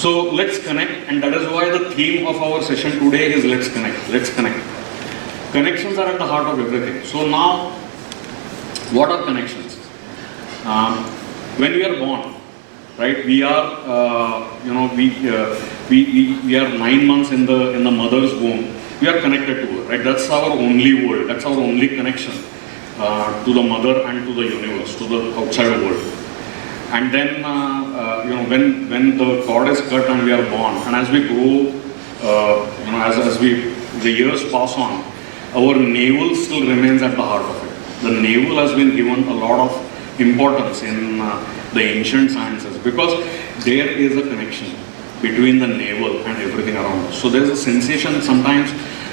So let's connect, and that is why the theme of our session today is let's connect. Let's connect. Connections are at the heart of everything. So now, what are connections? When we are born, right? We are, we are 9 months in the mother's womb. We are connected to her, right? That's our only world. That's our only connection to the mother and to the universe, to the outside world. And then, when the cord is cut and we are born, and as we grow, as the years pass on, our navel still remains at the heart of it. The navel has been given a lot of importance in the ancient sciences because there is a connection between the navel and everything around us. So there's a sensation sometimes,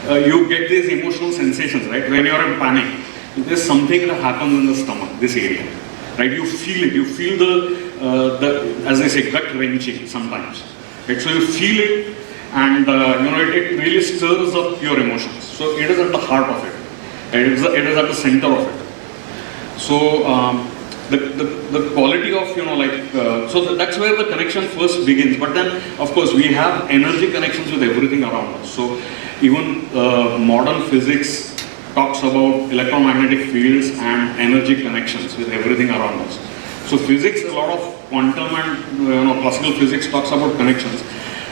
you get these emotional sensations, right? When you're in panic, there's something that happens in the stomach, this area, right? You feel it, you feel the as I say, gut wrenching sometimes, right? So you feel it, and it really stirs up your emotions. So it is at the heart of it. It is at the center of it. So the quality of, so that's where the connection first begins. But then, of course, we have energy connections with everything around us. So even modern physics talks about electromagnetic fields and energy connections with everything around us. So physics, a lot of quantum and classical physics talks about connections.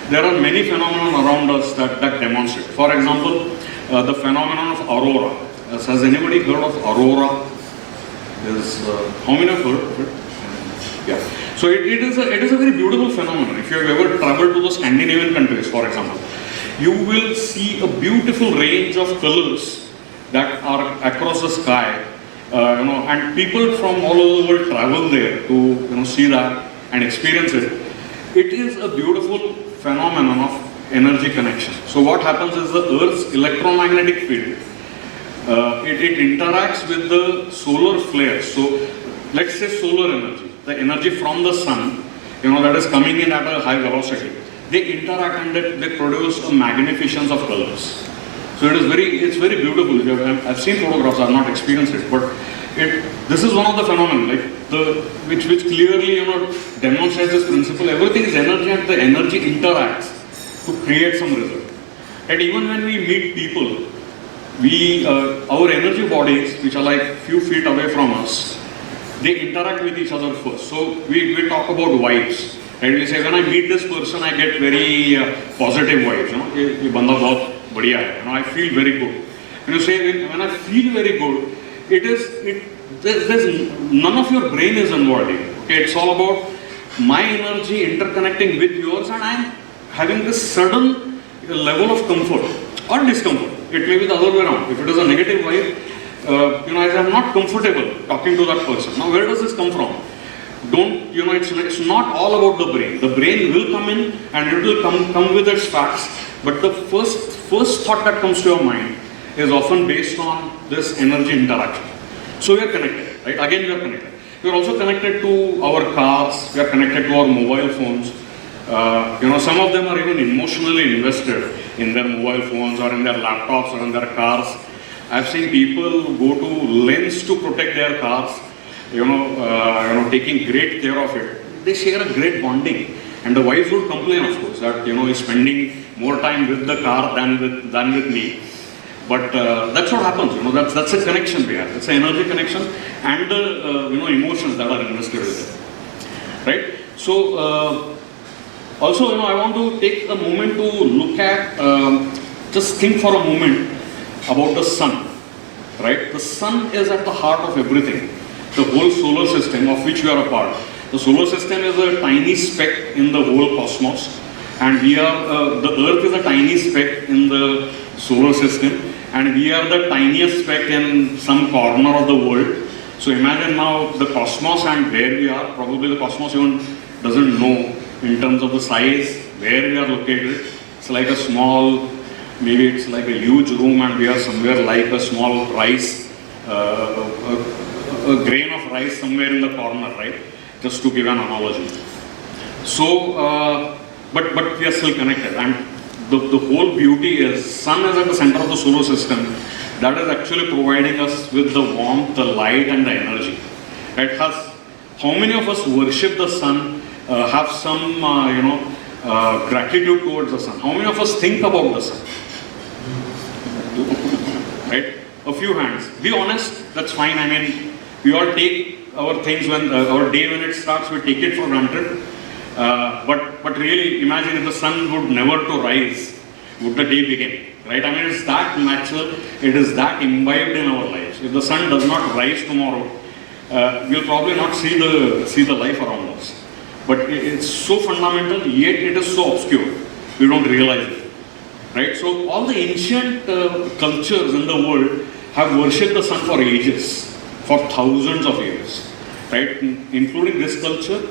There are many phenomena around us that demonstrate. For example, the phenomenon of aurora. Has anybody heard of aurora? How many have heard of it? Yeah. So it is a very beautiful phenomenon. If you have ever traveled to the Scandinavian countries, for example, you will see a beautiful range of colors that are across the sky. And people from all over the world travel there to see that and experience it. It is a beautiful phenomenon of energy connection. So what happens is the Earth's electromagnetic field, it interacts with the solar flares. So let's say solar energy, the energy from the sun, that is coming in at a high velocity. They interact and they produce a magnificence of colors. So it's very beautiful. I've seen photographs, I've not experienced it, but this is one of the phenomena, which clearly demonstrates this principle. Everything is energy, and the energy interacts to create some result. And even when we meet people, our energy bodies, which are like few feet away from us, they interact with each other first. So we talk about vibes. And we say, when I meet this person, I get very positive vibes. Ye banda bahut badhiya hai. I feel very good. And you say, when I feel very good, there's none of your brain is involved here. Okay, it's all about my energy interconnecting with yours, and I'm having this sudden level of comfort or discomfort. It may be the other way around. If it is a negative vibe, I'm not comfortable talking to that person. Now, where does this come from? It's not all about the brain. The brain will come in and it will come with its facts. But the first thought that comes to your mind is often based on this energy interaction. So we are connected, right? Again, we are connected. We are also connected to our cars. We are connected to our mobile phones. Some of them are even emotionally invested in their mobile phones or in their laptops or in their cars. I've seen people go to lengths to protect their cars, taking great care of it. They share a great bonding. And the wife would complain, of course, that, he's spending more time with the car than with me. But that's what happens, that's a connection we have. It's an energy connection and the, emotions that are invested with it, right? So, also, I want to take a moment to look at, just think for a moment about the sun, right? The sun is at the heart of everything. The whole solar system of which we are a part. The solar system is a tiny speck in the whole cosmos, and we are, the Earth is a tiny speck in the solar system, and we are the tiniest speck in some corner of the world. So imagine now the cosmos and where we are. Probably the cosmos even doesn't know in terms of the size, where we are located. It's like a small, maybe it's like a huge room and we are somewhere like a small rice, a grain of rice somewhere in the corner, right? Just to give an analogy. So, but we are still connected, and the whole beauty is, sun is at the center of the solar system. That is actually providing us with the warmth, the light and the energy. How many of us worship the sun, have some, gratitude towards the sun. How many of us think about the sun? Right? A few hands. Be honest, that's fine. I mean, we all take our things when, our day when it starts, we take it for granted. But really, imagine if the sun would never to rise, would the day begin? Right? I mean, it's that natural, it is that imbibed in our lives. If the sun does not rise tomorrow, we'll probably not see the life around us. But it's so fundamental, yet it is so obscure. We don't realize it. Right? So all the ancient cultures in the world have worshipped the sun for ages, for thousands of years. Right? Including this culture,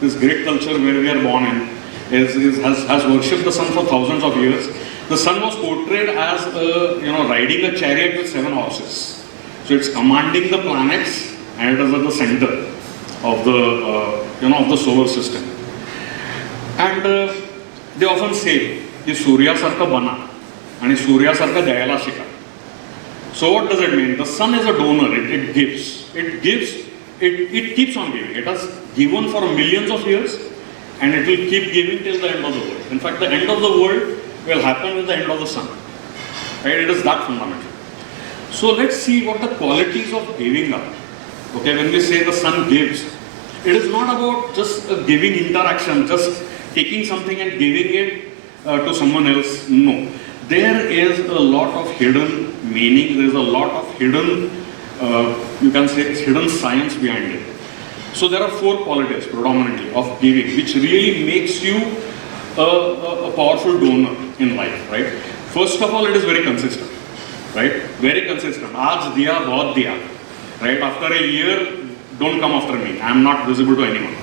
this great culture where we are born in, has worshipped the sun for thousands of years. The sun was portrayed as riding a chariot with 7 horses. So it's commanding the planets, and it is at the center of the solar system. And they often say, "Ki Surya sarka bana, and Surya sarka dayala shika." So what does it mean? The sun is a donor. It gives. It gives. It keeps on giving. It has given for millions of years, and it will keep giving till the end of the world. In fact, the end of the world will happen with the end of the sun. Right? It is that fundamental. So let's see what the qualities of giving are. Okay, when we say the sun gives, it is not about just a giving interaction, just taking something and giving it to someone else. No. There is a lot of hidden meaning, there is a lot of hidden, you can say, hidden science behind it. So there are 4 qualities predominantly of giving, which really makes you a powerful donor in life, right? First of all, it is very consistent, right? Very consistent. Aaj diya, bahut diya, right? After a year, don't come after me. I am not visible to anyone.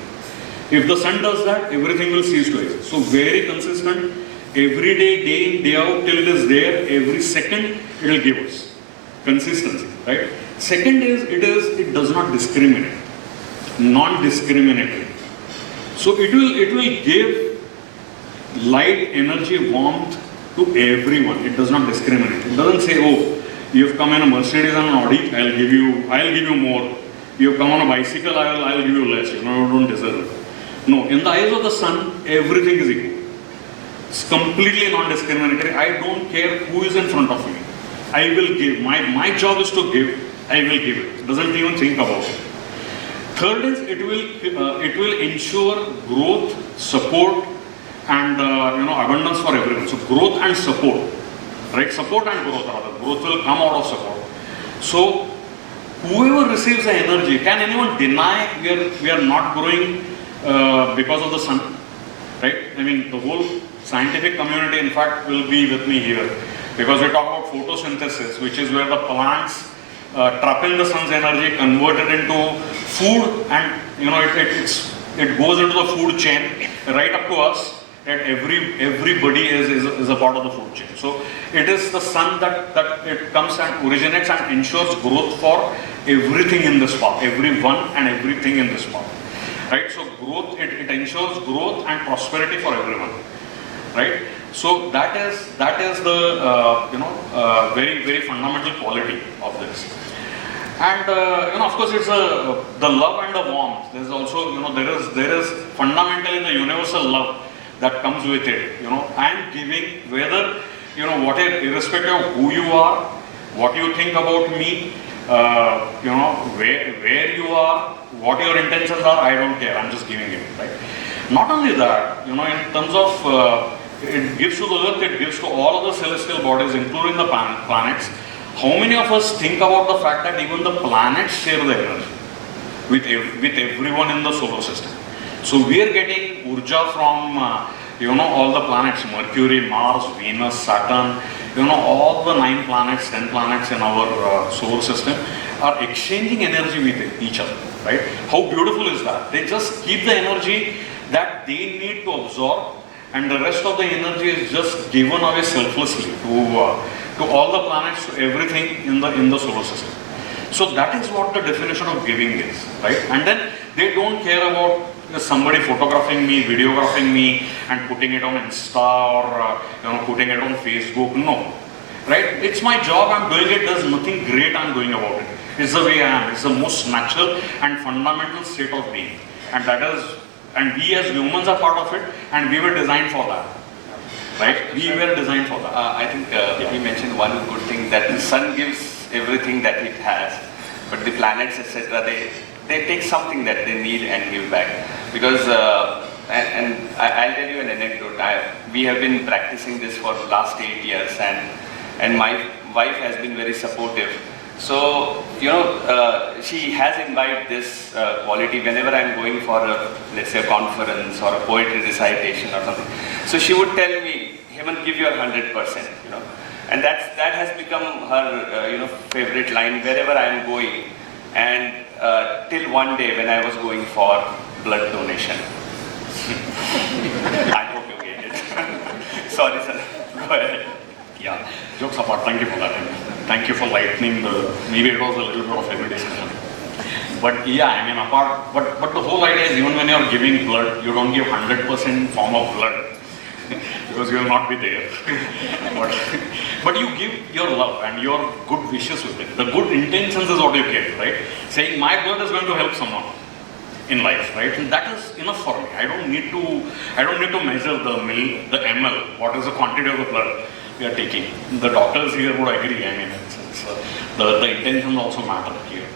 If the sun does that, everything will cease to exist. So very consistent, every day, day in, day out, till it is there, every second, it will give us consistency, right? Second is, it does not discriminate, non-discriminatory. So it will give light, energy, warmth to everyone. It does not discriminate. It doesn't say, "Oh, you have come in a Mercedes and an Audi, I'll give you more. You have come on a bicycle, I'll give you less. You don't deserve it." No, in the eyes of the sun, everything is equal. It's completely non-discriminatory. I don't care who is in front of me. I will give. My job is to give. I will give it. It doesn't even think about it. Third is, it will ensure growth, support, and abundance for everyone. So growth and support, right? Support and growth rather. Growth will come out of support. So whoever receives the energy, can anyone deny we are not growing because of the sun? Right? I mean, the whole scientific community, in fact, will be with me here, because we talk about photosynthesis, which is where the plants trap in the sun's energy, convert it into food, and it goes into the food chain right up to us. And everybody is a part of the food chain. So it is the sun that it comes and originates and ensures growth for everything in this path, everyone and everything in this path. Right? So growth, it ensures growth and prosperity for everyone. Right? So that is the very, very fundamental quality of this. And of course, it's the love and the warmth. There's also there is fundamental in the universal love that comes with it, and giving, whether, irrespective of who you are, what you think about me, where you are, what your intentions are, I don't care, I'm just giving it, right? Not only that, in terms of, it gives to the earth, it gives to all of the celestial bodies, including the planets. How many of us think about the fact that even the planets share the energy with everyone in the solar system? So we are getting urja from, all the planets, Mercury, Mars, Venus, Saturn, all the 9 planets, 10 planets in our solar system are exchanging energy with each other, right? How beautiful is that? They just keep the energy that they need to absorb, and the rest of the energy is just given away selflessly to all the planets, to everything in the solar system. So that is what the definition of giving is, right? And then they don't care about somebody photographing me, videographing me, and putting it on Insta or putting it on Facebook. No, right? It's my job. I'm doing it. There's nothing great I'm doing about it. It's the way I am. It's the most natural and fundamental state of being, and that is And we as humans are part of it, and we were designed for that. Right? We were designed for that. I think he mentioned one good thing, that the sun gives everything that it has, but the planets, etc., they take something that they need and give back. Because, and I'll tell you an anecdote. We have been practicing this for the last 8 years, and my wife has been very supportive. So, you know, she has imbibed this quality whenever I'm going for a, let's say, a conference or a poetry recitation or something. So she would tell me, Hemant, give your 100%, you know. And that has become her, you know, favorite line wherever I'm going. And till one day when I was going for blood donation. I hope you get it. Sorry, sir. Go ahead. Yeah, jokes apart, thank you for that. Thank you for lightening maybe it was a little bit of heavy discussion. But yeah, I mean, but the whole idea is, even when you're giving blood, you don't give 100% form of blood, because you will not be there. but you give your love and your good wishes with it. The good intentions is what you give, right? Saying my blood is going to help someone in life, right? And that is enough for me. I don't need to measure the ml, what is the quantity of the blood we are taking. The doctors here would agree. I mean, the intentions also matter here.